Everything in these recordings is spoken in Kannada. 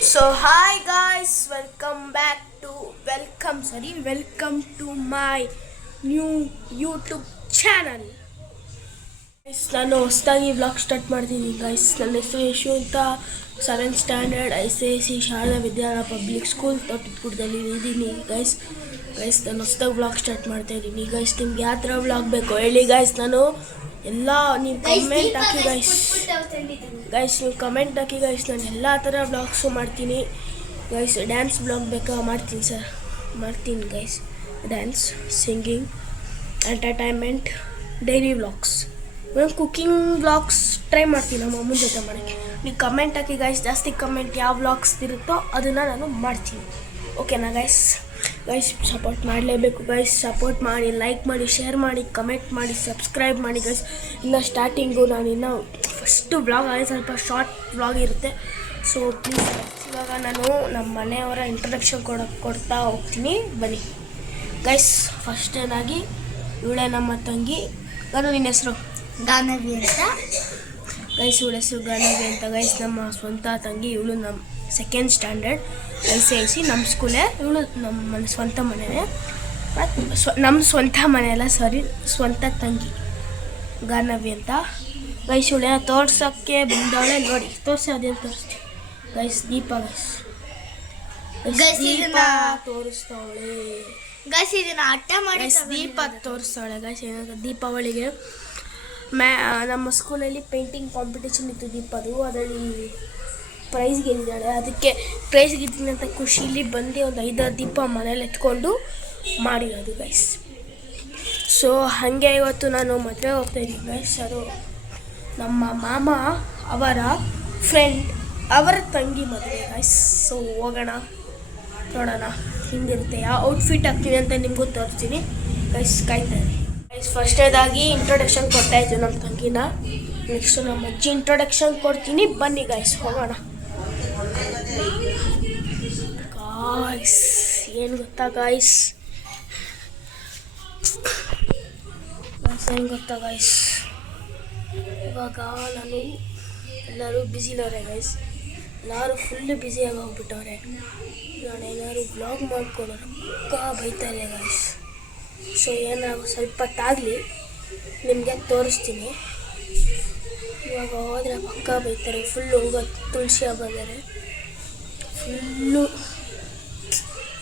So hi guys, welcome to my new YouTube channel. Guys, ನಾನು ಹೊಸದಾಗಿ ವ್ಲಾಗ್ ಸ್ಟಾರ್ಟ್ ಮಾಡ್ತೀನಿ ಗೈಸ್. ನನ್ನ ಹೆಸರು ಯಶು ಅಂತ, 7th ಸ್ಟ್ಯಾಂಡರ್ಡ್ ICIC ಶಾರದಾ ವಿದ್ಯಾಲಯ ಪಬ್ಲಿಕ್ ಸ್ಕೂಲ್ ತೊಟ್ಟಿಟ್ಕೂಟದಲ್ಲಿ ಇದ್ದೀನಿ ಗೈಸ್. ನಾನು ಹೊಸದಾಗಿ ವ್ಲಾಗ್ ಸ್ಟಾರ್ಟ್ ಮಾಡ್ತಾ ಇದ್ದೀನಿ ಗೈಸ್. ನಿಮ್ಗೆ ಯಾವ ಥರ ವ್ಲಾಗ್ ಬೇಕು ಹೇಳಿ ಗೈಸ್. ನಾನು ಎಲ್ಲ ನೀವು ಕಮೆಂಟ್ ಹಾಕಿ ಗೈಸ್. ನೀವು ಕಮೆಂಟ್ ಹಾಕಿ ಗೈಸ್. ನಾನು ಎಲ್ಲ ಥರ ವ್ಲಾಗ್ಸು ಮಾಡ್ತೀನಿ ಗೈಸ್. ಡ್ಯಾನ್ಸ್ ವ್ಲಾಗ್ ಬೇಕಾ ಮಾಡ್ತೀನಿ guys. Dance, singing, entertainment, daily vlogs, cooking vlogs try ಮಾಡ್ತೀನಿ ನಮ್ಮ ಅಮ್ಮನ ಜೊತೆ ಮಾಡೋಕ್ಕೆ. ನೀವು ಕಮೆಂಟ್ ಹಾಕಿ ಗೈಸ್. ಜಾಸ್ತಿ ಕಮೆಂಟ್ ಯಾವ ವ್ಲಾಗ್ಸ್ ಇರುತ್ತೋ ಅದನ್ನು ನಾನು ಮಾಡ್ತೀನಿ. ಓಕೆನಾ ಗೈಸ್? ಸಪೋರ್ಟ್ ಮಾಡಲೇಬೇಕು ಗೈಸ್. ಸಪೋರ್ಟ್ ಮಾಡಿ, ಲೈಕ್ ಮಾಡಿ, ಶೇರ್ ಮಾಡಿ, ಕಮೆಂಟ್ ಮಾಡಿ, ಸಬ್ಸ್ಕ್ರೈಬ್ ಮಾಡಿ ಗೈಸ್. ಇನ್ನು ಸ್ಟಾರ್ಟಿಂಗು ನಾನು ಫಸ್ಟು ವ್ಲಾಗ್ ಆಗಿ ಸ್ವಲ್ಪ ಶಾರ್ಟ್ ವ್ಲಾಗ್ ಇರುತ್ತೆ. ಸೊ ಪ್ಲೀಸ್ ಇವಾಗ ನಾನು ನಮ್ಮ ಮನೆಯವರ ಇಂಟ್ರೊಡಕ್ಷನ್ ಕೊಡ್ತಾ ಹೋಗ್ತೀನಿ, ಬನ್ನಿ ಗೈಸ್. ಫಸ್ಟೇನಾಗಿ ಇವಳೆ ನಮ್ಮ ತಂಗಿ. ನಿನ್ನ ಹೆಸರು ಗಾನವಿ ಅಂತ ಗೈಸ್. ಇವಳ ಹೆಸರು ಗಾನವಿ ಅಂತ ಗೈಸ್. ನಮ್ಮ ಸ್ವಂತ ತಂಗಿ. ಇವಳು ನಮ್ಮ 2nd ಸ್ಟ್ಯಾಂಡರ್ಡ್ ICIC ನಮ್ಮ ಸ್ಕೂಲೇ. ಇವಳು ನಮ್ಮ ಸ್ವಂತ ಮನೆಯೇ, ನಮ್ಮ ಸ್ವಂತ ಮನೆಯಲ್ಲ, ಸ್ವಂತ ತಂಗಿ ಗಾನವಿ ಅಂತ ಗೈಸ್. ಇವಳೆ ತೋರ್ಸೋಕ್ಕೆ ಬಂದವಳೆ ನೋಡಿ. ತೋರಿಸಿ ಅದೇನು ತೋರಿಸ್ತೀವಿ ಗೈಸ್. ದೀಪ ತೋರಿಸ್ತಾವಳೆ ಗೈಸ್. ಇದನ್ನ ಅಟ್ಟ ಮಾಡಿ ದೀಪ ತೋರಿಸ್ತಾವಳೆ ಗೈಸ್. ಏನಂತ ದೀಪಾವಳಿಗೆ ನಮ್ಮ ಸ್ಕೂಲಲ್ಲಿ ಪೇಂಟಿಂಗ್ ಕಾಂಪಿಟೇಷನ್ ಇತ್ತು ದೀಪದು. ಅದರಲ್ಲಿ ಪ್ರೈಸ್ ಗೆದ್ದಿದ್ದಾಳೆ. ಅದಕ್ಕೆ ಪ್ರೈಸ್ ಗೆದ್ದಿದ್ದೀನಿ ಅಂತ ಖುಷಿಲಿ ಬಂದು ಒಂದು 5-6 ದೀಪ ಮನೇಲಿ ಎತ್ಕೊಂಡು ಮಾಡಿರೋದು ಗೈಸ್. ಸೊ ಹಾಗೆ ಇವತ್ತು ನಾನು ಮದುವೆ ಹೋಗ್ತಾಯಿದ್ದೀನಿ ಗೈಸ್. ಅದು ನಮ್ಮ ಮಾಮ ಅವರ ಫ್ರೆಂಡ್ ಅವರ ತಂಗಿ ಮದುವೆ ಗೈಸ್. ಸೊ ಹೋಗೋಣ, ನೋಡೋಣ ಹಿಂಗಿರುತ್ತೆ. ಯಾವ ಔಟ್ಫಿಟ್ ಹಾಕ್ತೀನಿ ಅಂತ ನಿಮಗೂ ತೋರಿಸ್ತೀನಿ ಗೈಸ್. ಕಾಯ್ತಾರೆ ಗೈಸ್. ಫಸ್ಟೇದಾಗಿ ಇಂಟ್ರೊಡಕ್ಷನ್ ಕೊಟ್ಟಾಯಿತು ನಮ್ಮ ತಂಗಿನ. ನೆಕ್ಸ್ಟು ನಮ್ಮ ಅಜ್ಜಿ ಇಂಟ್ರೊಡಕ್ಷನ್ ಕೊಡ್ತೀನಿ, ಬನ್ನಿ ಗೈಸ್ ಹೋಗೋಣ. ಗಾಯ್ಸ್ ಏನು ಗೊತ್ತಾ ಗೈಸ್, ಇವಾಗ ನಾನು ಎಲ್ಲರೂ ಬ್ಯುಸಿಲವ್ರೆ ಗೈಸ್. ಎಲ್ಲರೂ ಫುಲ್ಲು ಬ್ಯುಸಿಯಾಗಿ ಹೋಗ್ಬಿಟ್ಟವ್ರೆ. ನಾನು ಏನಾದ್ರು ಬ್ಲಾಗ್ ಮಾಡ್ಕೊಳ್ಳೋರು ಬೈತಾರೆ ಗೈಸ್. ಸೊ ಏನಾದ್ರು ಸ್ವಲ್ಪ ಹೊತ್ತಾಗಲಿ ನಿಮಗೆ ತೋರಿಸ್ತೀನಿ. ಇವಾಗ ಹೋದರೆ ಪಕ್ಕ ಬೈತಾರೆ. ಫುಲ್ಲು ತುಳಸಿ ಹಬ್ಬದರೆ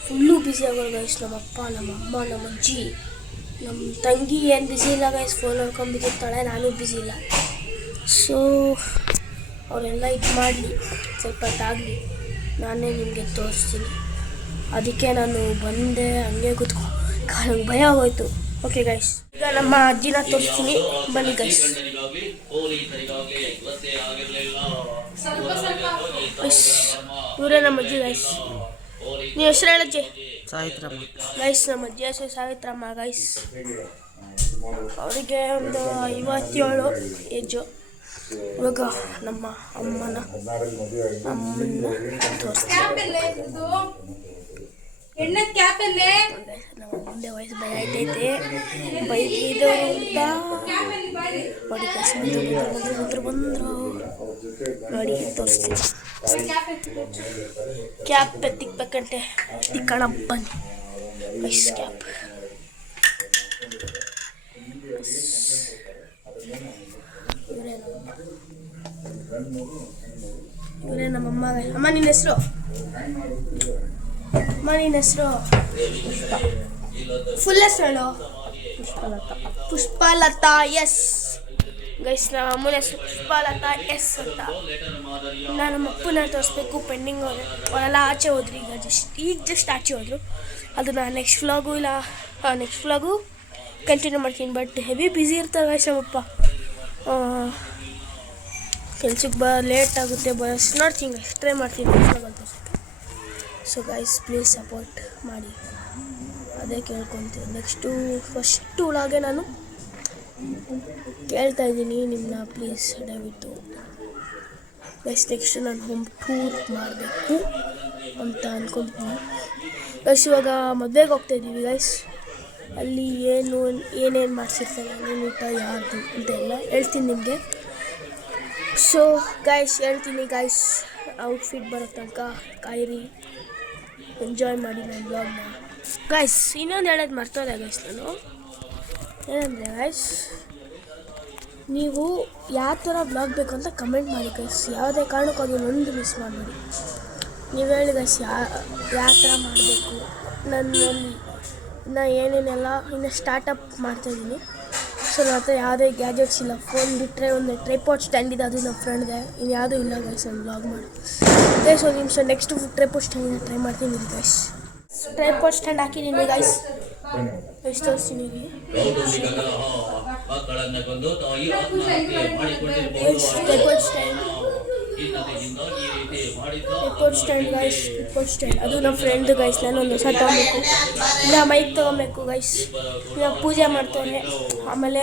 ಫುಲ್ಲು ಬ್ಯುಸಿ ಆಗೋರು ಗೈಸ್. ನಮ್ಮಪ್ಪ, ನಮ್ಮಮ್ಮ, ನಮ್ಮ ಅಜ್ಜಿ, ನಮ್ಮ ತಂಗಿ ಏನು ಬ್ಯುಸಿ ಇಲ್ಲ ಗೈಸ್. ಫೋನ್ ನೋಡ್ಕೊಂಡು ಬಿದ್ದಿರ್ತಾಳೆ, ನಾನು ಬ್ಯುಸಿ ಇಲ್ಲ. ಸೊ ಅವರೆಲ್ಲ ಇದು ಮಾಡಲಿ, ಸ್ವಲ್ಪ ಹೊತ್ತಾಗಲಿ, ನಾನೇ ನಿಮಗೆ ತೋರಿಸ್ತೀನಿ. ಅದಕ್ಕೆ ನಾನು ಬಂದೆ, ಹಂಗೆ ನಂಗೆ ಭಯ ಆಗೋಯ್ತು. ಓಕೆ ಗೈಸ್, ಈಗ ನಮ್ಮ ಅಜ್ಜಿನ ತೋರಿಸ್ತೀನಿ, ಬನ್ನಿ ಗೈಸ್. ಇವರೇ ನಮ್ಮ ಅಜ್ಜಿ ಗೈಸ್. ನೀವು ಹೆಸರು ಹೇಳಜ್ಜಿ? ಸಾವಿತ್ರಮ್ಮ ಗೈಸ್. ನಮ್ಮ ಅಜ್ಜಿ ಹೆಸರು ಸಾವಿತ್ರಮ್ಮ ಗೈಸ್. ಅವರಿಗೆ ಒಂದು 57 ಏಜು. ಇವಾಗ ನಮ್ಮ ಅಮ್ಮನ ನಮ್ಮ ಮುಂದೆ ವಯಸ್ಸು ಭಯ ಆಯ್ತೈತೆ. ಬೈದು ಅಂತ ನೋಡಿ ಗೈಸ್. ಬಂದರು ನೋಡಿ ತೋರಿಸ್ತೀನಿ. ಕ್ಯಾಪ್ ತಿಕ್ಬೇಕಂತೆ, ತಿಕ್ಕಣ ಬನ್ನಿ ಗೈಸ್. ಕ್ಯಾಪ್ ಇವರೇ ನಮ್ಮಮ್ಮ. ಅಮ್ಮ ನಿನ್ನ ಹೆಸರು? ಫುಲ್ ಹೆಸರು ಹೇಳು. ಪುಷ್ಪಲತಾ. ಎಸ್ ಗೈಸ್, ನಮ್ಮ ಅಮ್ಮನ ಹೆಸರು ಪುಷ್ಪಲತಾ ಎಸ್ ಅಂತ. ನಾನು ನಮ್ಮ ಅಪ್ಪನ ತೋರಿಸ್ಬೇಕು, ಪೆಂಡಿಂಗ್ ಅವರೆಲ್ಲ ಆಚೆ ಹೋದ್ರು. ಈಗ ಜಸ್ಟ್ ಆಚೆ ಹೋದರು. ಅದು ನಾನು ನೆಕ್ಸ್ಟ್ ವ್ಲಾಗು ಕಂಟಿನ್ಯೂ ಮಾಡ್ತೀನಿ. ಬಟ್ ಹೆವಿ ಬ್ಯುಸಿ ಇರ್ತಾರೆ ಗೈಸ್ ನಮ್ಮಪ್ಪ. ಕೆಲ್ಸಕ್ಕೆ ಲೇಟ್ ಆಗುತ್ತೆ, ನೋಡ್ತೀನಿ ಗೈಸ್. ಟ್ರೈ ಮಾಡ್ತೀನಿ ಅಂತ. ಸೊ ಗೈಸ್ ಪ್ಲೀಸ್ ಸಪೋರ್ಟ್ ಮಾಡಿ, ಅದೇ ಕೇಳ್ಕೊತೀನಿ. ಫಸ್ಟು ವ್ಲಾಗೆ ನಾನು ಕೇಳ್ತಾ ಇದ್ದೀನಿ ನಿಮ್ಮನ್ನ, ಪ್ಲೀಸ್ ದಯವಿಟ್ಟು ಗೈಸ್. ನೆಕ್ಸ್ಟ್ ನಾನು ಹೋಮ್ ಟೂರ್ ಮಾಡಬೇಕು ಅಂತ ಅಂದ್ಕೊತೀನಿ ಗೈಸ್. ಇವಾಗ ಮದುವೆಗೆ ಹೋಗ್ತಾಯಿದ್ದೀವಿ ಗೈಸ್. ಅಲ್ಲಿ ಏನೇನು ಮಾಡಿಸಿರ್ತಾರೆ, ಏನೇನು ಊಟ, ಯಾರ್ದು ಅಂತೆಲ್ಲ ಹೇಳ್ತೀನಿ ನಿಮಗೆ. ಸೊ ಗೈಸ್ ಹೇಳ್ತೀನಿ ಗೈಸ್. ಔಟ್ಫಿಟ್ ಬರೋ ತನಕ ಕಾಯಿರಿ, ಎಂಜಾಯ್ ಮಾಡಿ ನನ್ನ ಬ್ಲಾಗ್ನ. ಗೈಸ್ ಇನ್ನೊಂದು ಹೇಳೋದು ಮರ್ತೋದೆ ಗೈಸ್ ನಾನು. ಏನಂದರೆ ಗೈಸ್, ನೀವು ಯಾವ ಥರ ಬ್ಲಾಗ್ ಬೇಕು ಅಂತ ಕಮೆಂಟ್ ಮಾಡಿ ಗೈಸ್. ಯಾವುದೇ ಕಾರಣಕ್ಕೂ ಅದನ್ನೊಂದು ಮಿಸ್ ಮಾಡಬೇಡಿ. ನೀವು ಹೇಳಿ ಗೈಸ್ ಯಾವ ಥರ ಮಾಡಬೇಕು. ನಾನು ಏನೇನೆಲ್ಲ ಇನ್ನು ಸ್ಟಾರ್ಟಪ್ ಮಾಡ್ತಾಯಿದ್ದೀನಿ. ಸೊ ನನ್ನ ಹತ್ರ ಯಾವುದೇ ಗ್ಯಾಜೆಟ್ಸ್ ಇಲ್ಲ. ಫೋನ್ ಬಿಟ್ಟರೆ ಒಂದು ಟ್ರೈಪಾಡ್ ಸ್ಟ್ಯಾಂಡ್ ಇದೆ, ಅದು ನಮ್ಮ ಫ್ರೆಂಡ್ದೆ. ಇನ್ನು ಯಾವುದೂ ಇಲ್ಲ ಗೈಸ್ ನಾನು ಬ್ಲಾಗ್ ಮಾಡಿ. ಗೈಸ್ ಒಂದು ನಿಮಿಷ ನೆಕ್ಸ್ಟ್ ಟ್ರೈಪಾಡ್ ಸ್ಟ್ಯಾಂಡಿನ ಟ್ರೈ ಮಾಡ್ತೀನಿ ಗೈಸ್. ಟ್ರೈಪಾಡ್ ಸ್ಟ್ಯಾಂಡ್ ಹಾಕಿದ್ದೀನಿ ಗೈಸ್. ಎಷ್ಟು ತೋರಿಸ್ತೀನಿ ಇಲ್ಲಿ. Tripod stand guys, tripod stand ಅದು ನಮ್ಮ ಫ್ರೆಂಡ್ ಗೈಸ್. ನಾನು ಒಂದು ಹೊಸ ತೊಗೊಬೇಕು, ಇಲ್ಲ ಮೈಕ್ ತೊಗೊಬೇಕು ಗೈಸ್. ಇಲ್ಲ ಪೂಜೆ ಮಾಡ್ತಾರೆ. ಆಮೇಲೆ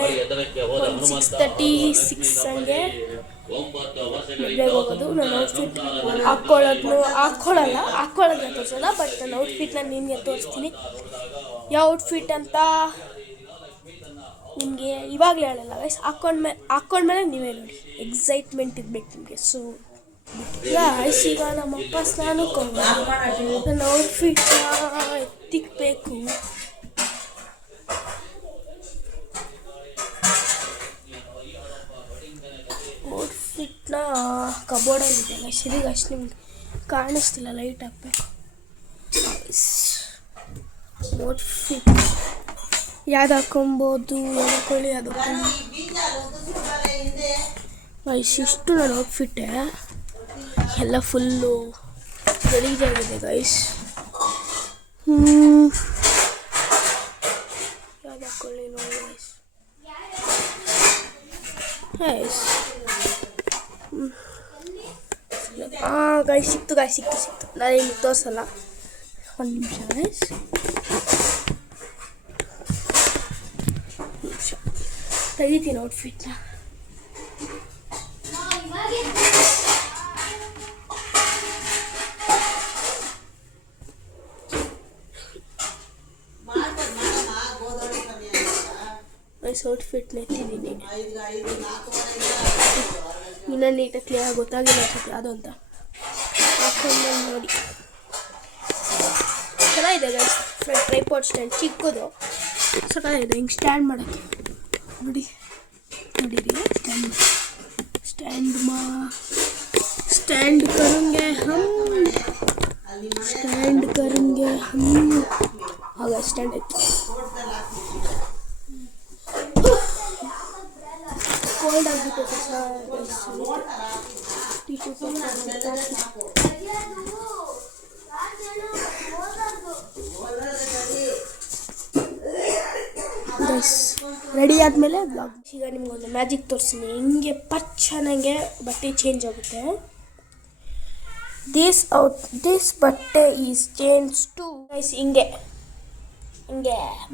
ಒಂದು 6:36 ಹಂಗೆ ಮದುವೆಗೆ ಹೋಗೋದು. ನಾನು ಔಟ್ಫಿಟ್ ಹಾಕ್ಕೊಳ್ಳೋದನ್ನ ತೋರಿಸಲ್ಲ, ಬಟ್ ನನ್ನ ಔಟ್ಫಿಟ್ನ ನಿಮಗೆ ತೋರಿಸ್ತೀನಿ. ಯಾವ ಔಟ್ಫಿಟ್ ಅಂತ ನಿಮಗೆ ಇವಾಗಲೇ ಹೇಳಲ್ಲ ಗೈಸ್. ಹಾಕ್ಕೊಂಡ್ಮೇಲೆ ನೀವೇ ನೋಡಿ, ಎಕ್ಸೈಟ್ಮೆಂಟ್ ಇರಬೇಕು ನಿಮಗೆ. ಸೊ ಗೈಸ್ ಈಗ ನಮ್ಮಪ್ಪ ಸ್ನಾನಕ್ಕೆ ಹೋಗೋದು, ನನ್ನ ಔಟ್ಫಿಟ್ನ ಎತ್ತಿಕ್ಬೇಕು. ಔಟ್ಫಿಟ್ನ ಕಬೋರ್ಡಲ್ಲಿದೆ ಗೈಸ್. ಇದೀಗ ಅಷ್ಟು ನಿಮ್ಗೆ ಕಾಣಿಸ್ತಿಲ್ಲ, ಲೈಟ್ ಹಾಕಬೇಕು. ಔಟ್ಫಿಟ್ ಯಾವ್ದು ಹಾಕೊಬೋದು, ಯಾವ್ದು ಹಾಕೊಳ್ಳಿ ಅದು ಗೈಸ್. ಇಷ್ಟು ನನ್ನ ಔಟ್ಫಿಟ್ಟೆ ಎಲ್ಲ ಫುಲ್ಲು ಗಲೀಜಾಗಿದೆ ಗೈಸ್. ಯಾವ್ದು ಹಾಕೊಳ್ಳಿ ನೋಡಿ ಗೈಸ್. ಗೈಸ್ ಗೈಸ್ ಸಿಕ್ತು ಗೈಸ್, ಸಿಕ್ತು. ನಾನು ನಿಮ್ಗೆ ತೋರಿಸಲ್ಲ, ಒಂದು ನಿಮಿಷ ಗೈಸ್. ತೆಗಿತೀನಿ ಔಟ್ಫಿಟ್ನ. ಔಟ್ಫಿಟ್ನ ಎತ್ತಿದ್ದೀನಿ. ಇನ್ನೂ ನೀಟಾಗಿ ಕ್ಲಿಯರ್ ಗೊತ್ತಾಗಿಲ್ಲ ಅನ್ಸುತ್ತೆ ಅದು ಅಂತ. ಹಾಕೊಂಡು ನೋಡಿ, ಚೆನ್ನಾಗಿದೆ ಗೈಸ್. ಟ್ರೈಪಾಡ್ ಸ್ಟ್ಯಾಂಡ್ ಚಿಕ್ಕದು ಚೆನ್ನಾಗಿದೆ, ಹಿಂಗೆ ಸ್ಟ್ಯಾಂಡ್ ಮಾಡೋಕ್ಕೆ ನೋಡಿರಿ. स्टैंड करेंगे हम आगे स्टैंड कोल्ड आगे टिश्यू ರೆಡಿ ಆದಮೇಲೆ ಬ್ಲಾಗ್. ಈಗ ನಿಮ್ಗೊಂದು ಮ್ಯಾಜಿಕ್ ತೋರಿಸ್ತೀನಿ. ಹಿಂಗೆ ಪಚ್ಚನಂಗೆ ಬಟ್ಟೆ ಚೇಂಜ್ ಆಗುತ್ತೆ. ದಿಸ್ ಬಟ್ಟೆ ಈಸ್ ಚೇಂಜ್ ಟು ಗೈಸ್. ಹಿಂಗೆ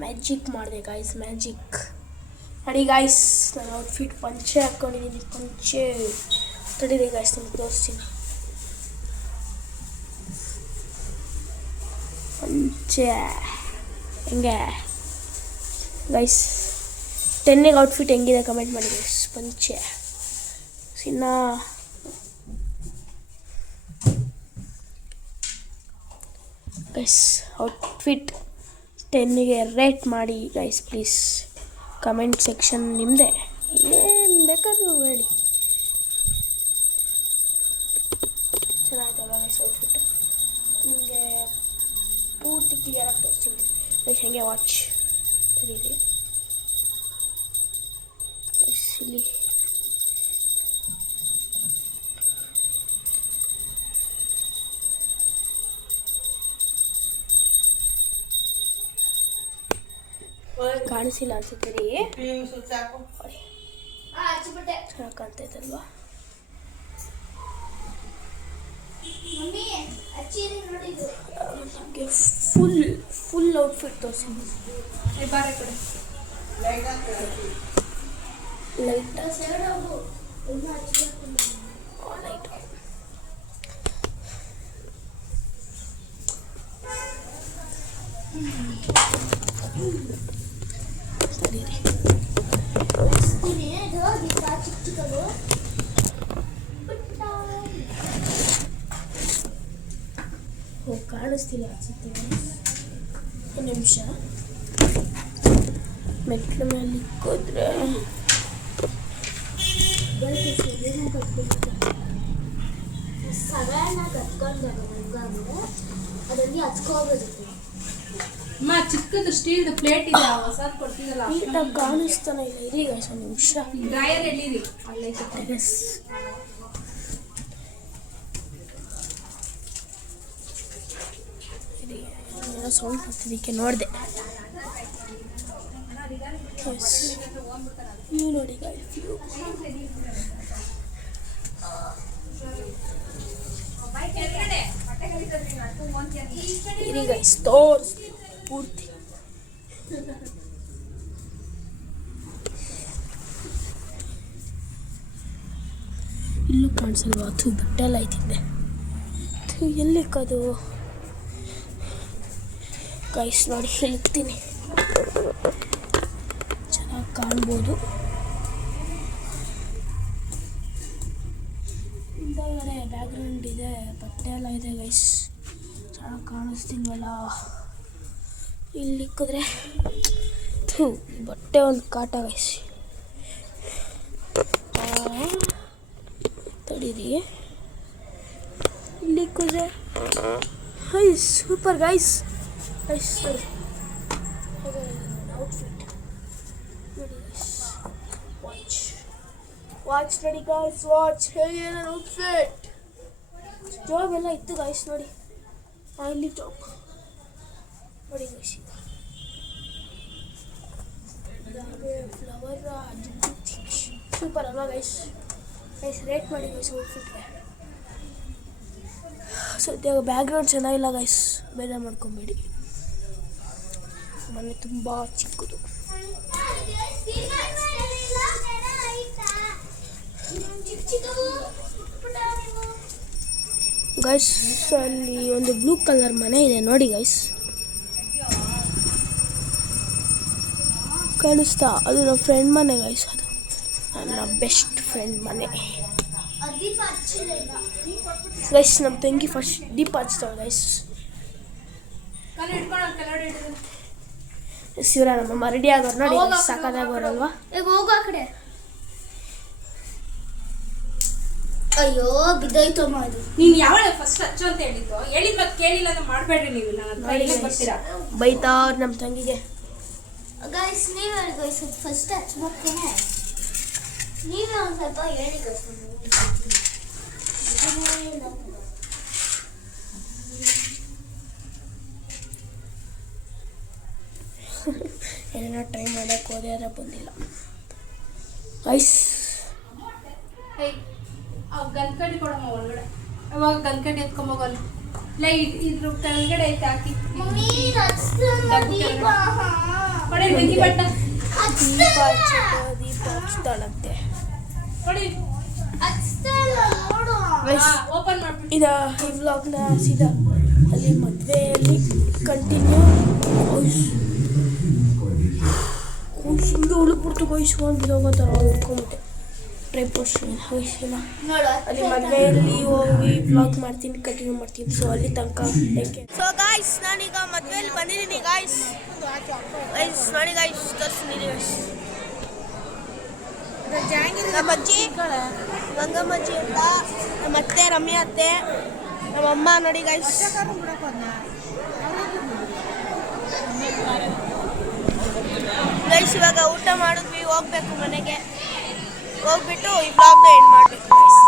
ಮ್ಯಾಜಿಕ್ ಮಾಡಿದೆ ಗೈಸ್, ಮ್ಯಾಜಿಕ್ ನೋಡಿ ಗೈಸ್. ನಾನು ಔಟ್ಫಿಟ್ ಪಂಚೆ ಹಾಕ್ಕೊಂಡಿದ್ದೀನಿ. ಪಂಚೆ ತಡೀರಿ ಗೈಸ್, ನಿಮ್ಗೆ ತೋರಿಸ್ತೀನಿ. ಪಂಚೆ ಹಿಂಗೆ ಗೈಸ್. 10ಗೆ ಔಟ್ಫಿಟ್ ಹೆಂಗಿದೆ ಕಮೆಂಟ್ ಮಾಡಿ ಗೈಸ್. ಪಂಚೆ ಸಿನ್ನ ಗೈಸ್. ಔಟ್ಫಿಟ್ 10ಗೆ ರೇಟ್ ಮಾಡಿ ಗೈಸ್ ಪ್ಲೀಸ್. ಕಮೆಂಟ್ ಸೆಕ್ಷನ್ ನಿಮ್ಮದೇ, ಏನು ಬೇಕಾದರೂ ಹೇಳಿ. ಚೆನ್ನಾಯ್ತಲ್ಲ ಗೈಸ್ ಔಟ್ಫಿಟ್. ನಿಮಗೆ ಪೂರ್ತಿ ಕ್ಲಿಯರಾಗಿ ತೋರಿಸ್ತೀನಿ ಗೈಸ್. ಹೆಂಗೆ ವಾಚ್ ತಡೀರಿ ಇಲ್ಲಿ. ಕಾಣಿಸಿಲ್ಲ ಅನ್ಸುತ್ತೆ ರೀ. ಚೆನ್ನಾಗಿ ಕಾಣ್ತೈತಲ್ವಾ? ನಮಗೆ ಫುಲ್ ಔಟ್ಫಿಟ್ ತೋರಿಸಿ. ಲೈಟ್ ಕಾಣಿಸ್ತಿಲ್ಲ ಅನ್ಸುತ್ತೆ. ಒಂದು ನಿಮಿಷ ಮೆಟ್ಲ ಮೇಲೆ ಇಕ್ಕೋದ್ರೆ ಸಗಣ ಕತ್ಕೊಂಡಾಗ ಅದರಲ್ಲಿ ಹಚ್ಕೋಬೋದು. ಚಿಕ್ಕದು ಸ್ಟೀಲ್ ಪ್ಲೇಟ್ ಇದೆ ಹೊಸದು ಕೊಡ್ತಿದ್ದಲ್ಲ ನೀಟಾಗಿ ಕಾಣಿಸ್ತಾನೆ ಇಲ್ಲ. ಇರಿ ಗೈಸ್ ಒಂದು ನಿಮಿಷ. ಡ್ರೈಯರ್ ಎಲ್ಲಿರಿ ಅಲ್ಲೈತೆ. ಏನೋ ಸೌಂಡ್ ಬರ್ತಿದ್ದಕ್ಕೆ ನೋಡಿದೆ. ನೀವು ನೋಡಿ ಗೈಸ್, ಇರಿ ಗೈಸ್ ತೋರಿಸ್ತೀನಿ ಪೂರ್ತಿ. ಇಲ್ಲೂ ಕಾಣಿಸಲ್ವಾ? ಬಟ್ಟೆ ಎಲ್ಲ ಐತಿದ್ದೆ. ಎಲ್ಲಿಕ್ಕದು ಗೈಸ್? ನೋಡಿ ಇಳಿಕ್ತೀನಿ, ಚೆನ್ನಾಗಿ ಕಾಣ್ಬೋದು. ಹಿಂದಗಡೆ ಬ್ಯಾಕ್ಗ್ರೌಂಡ್ ಇದೆ, ಬಟ್ಟೆ ಎಲ್ಲ ಇದೆ ಗೈಸ್, ಚೆನ್ನಾಗಿ ಕಾಣಿಸ್ತಿಲ್ವಲ್ಲ? ಇಲ್ಲಿಕ್ಕಿದ್ರೆ ಬಟ್ಟೆ ಒಂದು ಕಾಟ ಗೈಸ್. ತಡೀರಿ, ಇಲ್ಲಿಕ್ಕಿದ್ರೆ hi super guys. Guys outfit ನೋಡಿ ಗೈಸ್, ವಾಚ್ ನೋಡಿ ಗೈಸ್, ವಾಚ್ ಹೇಗೆ ನನ್ನ ಔಟ್ಫಿಟ್. ಜಾಬ್ ಎಲ್ಲ ಇತ್ತು ಗೈಸ್ ನೋಡಿ, ಇಲ್ಲಿ ಜಾಬ್ ನೋಡಿ ಗೈಸ್. ಫ್ಲವರ್ ಸೂಪರ್ ಅಲ್ವಾ ಗೈಸ್? ಗೈಸ್ ರೇಟ್ ಮಾಡಿ ಗೈಸ್ ಔಟ್ಫಿಟ್ಗೆ. ಸದ್ಯ ಬ್ಯಾಕ್ಗ್ರೌಂಡ್ ಚೆನ್ನಾಗಿಲ್ಲ ಗೈಸ್, ಬೇಜಾರು ಮಾಡ್ಕೊಬೇಡಿ. ಮನೆ ತುಂಬ ಚಿಕ್ಕದು. ಗೈಸ್ ಅಲ್ಲಿ ಒಂದು ಬ್ಲೂ ಕಲರ್ ಮನೆ ಇದೆ ನೋಡಿ ಗೈಸ್, ಕಾಣಿಸ್ತಾ? ಅದು ನಮ್ಮ ಫ್ರೆಂಡ್ ಮನೆ ಗೈಸ್, ಅದು ನನ್ನ ಬೆಸ್ಟ್ ಫ್ರೆಂಡ್ ಮನೆ ಗೈಸ್. ನಮ್ಮ ತಂಗಿ ಫಸ್ಟ್ ದೀಪ ಹಚ್ತಾಳೆ ಗೈಸ್. ಶಿವರ ನಮ್ಮಮ್ಮ ರೆಡಿ ಆಗೋರು ನೋಡಿ, ಸಾಕಾಗೋರಲ್ವಾ? ಈಗ ಹೋಗೋ ಆ ಕಡೆ. ಅಯ್ಯೋ ಬಿದ್ದೋಯ್ತಮ್ಮ ಅದು. ನೀನು ಯಾವಾಗ ಫಸ್ಟ್ ಹಚ್ಚು ಅಂತ ಹೇಳಿದ್ದು? ಹೇಳಿದ್ ಮತ್ತೆ ಕೇಳಿಲ್ಲ ಅಂತ ಮಾಡಬೇಡ್ರಿ ನೀವು. ನಾನು ಬರ್ತೀರಾ ಬೈತಾ ನಮ್ಮ ತಂಗಿಗೆ. ಗೈಸ್ ನೀವೇ ಹೇಳಿ ಗೈಸ್, ಫಸ್ಟ್ ಹಚ್ಬೇಕೇನೆ. ನೀವೇ ಒಂದು ಸ್ವಲ್ಪ ಹೇಳಿ ಗೈಸ್. ಏನೇನೋ ಟ್ರೈ ಮಾಡೋಕ್ಕೆ ಹೋದೆ, ಆದರೆ ಬಂದಿಲ್ಲ ಗೈಸ್. ಗನ್ಕಡ್ಡಿ ಕೊಡಮ್ಮ ಒಳಗಡೆ. ಅವಾಗ ಗನ್ಕಡ್ಡಿ ಎತ್ಕೊಂಬೋಗಲ್ಲ. ಲೈಟ್ ಇದ್ರ ಕೆಳಗಡೆ ಐತೆ, ಹಾಕಿ ಮಮ್ಮಿ ಕೊಡಿ ಬೆಂಕಿ ಬಟ್ಟ. ದೀಪ ಹಚ್ತಾಳಂತೆ ಕೊಡಿ, ಓಪನ್ ಮಾಡ್ಬಿಟ್ಟು. ಇದು ಈ ವ್ಲಾಗ್ನ ಸೀದಾ ಅಲ್ಲಿ ಮದುವೆಯಲ್ಲಿ ಕಂಟಿನ್ಯೂ. ಹಿಂಗೆ ಉಳುಕ್ಬಿಡ್ತು ಗೈಸ್, ಒಂದು ಹೋಗೋ ಥರ ಉಳ್ಕೊಂಬಿಟ್ಟೆ ಟ್ರೈಪೋರ್ಷನ್ ಗೈಸಿನ. ಅಲ್ಲಿ ಮದುವೆಯಲ್ಲಿ ಹೋಗಿ ವ್ಲಾಗ್ ಮಾಡ್ತೀನಿ, ಕಂಟಿನ್ಯೂ ಮಾಡ್ತೀನಿ. ಸೊ ಅಲ್ಲಿ ತನಕ ಟೇಕ್. ಸೊ ಗಾಯ್ಸ್ ನಾನೀಗ ಮದುವೆಯಲ್ಲಿ ಬಂದಿದ್ದೀನಿ ಗಾಯ್ಸ್. ಗೈಸ್ ನೋಡಿ ಗಾಯ್ಸ್, ತೋರಿಸ್ತೀನಿ ಗೈಸ್. ನಮ್ಮ ಅಜ್ಜಿ ಗಂಗಮ್ಮ ಅಜ್ಜಿ ಅಂತ, ನಮ್ಮ ಅತ್ತೆ ರಮ್ಯಾ ಅತ್ತೆ, ನಮ್ಮ ಅಮ್ಮ ನೋಡಿ ಗೈಸ್. ಗೈಸ್ ಇವಾಗ ಊಟ ಮಾಡಿದ್ವಿ, ಹೋಗ್ಬೇಕು ಮನೆಗೆ. ಹೋಗ್ಬಿಟ್ಟು ಈ ವ್ಲಾಗ್ನ ಎಂಡ್ ಮಾಡಬೇಕು ಗೈಸ್.